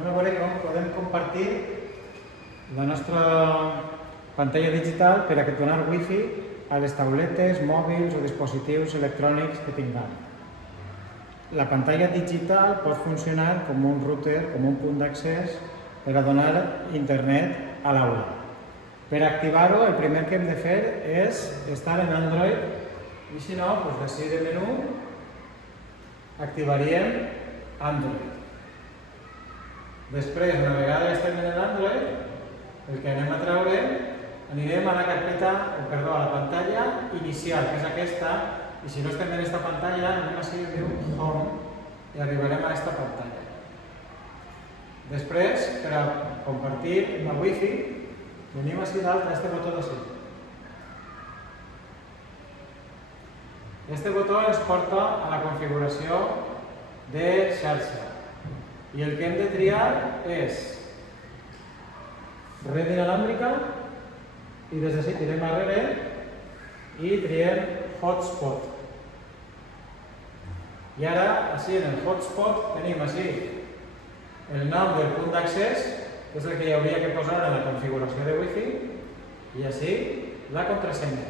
A veure com podem compartir la nostra pantalla digital per a donar wifi a les tauletes, mòbils o dispositius electrònics que tinguem. La pantalla digital pot funcionar com un router, com un punt d'accés per a donar internet a l'aula. Per activar-ho, el primer que hem de fer és estar en Android i si no, d'ací de menú activaríem Android. Després, una vegada estem en Android, el que anem a treure, anirem a la carpeta, a la pantalla inicial, que és aquesta, i si no estem en aquesta pantalla, anem ací on diu Home i arribarem a aquesta pantalla. Després, per a compartir la wifi, venim ací dalt a este botó d'ací. Este botó ens porta a la configuració de xarxa. I el que hem de triar és red inalàmbrica i des d'ací tirem arrere i triem hotspot. I ara, ací en el hotspot, tenim ací el nom del punt d'accés, que és el que hi hauria que posar en la configuració de wifi, i ací la contrasenya.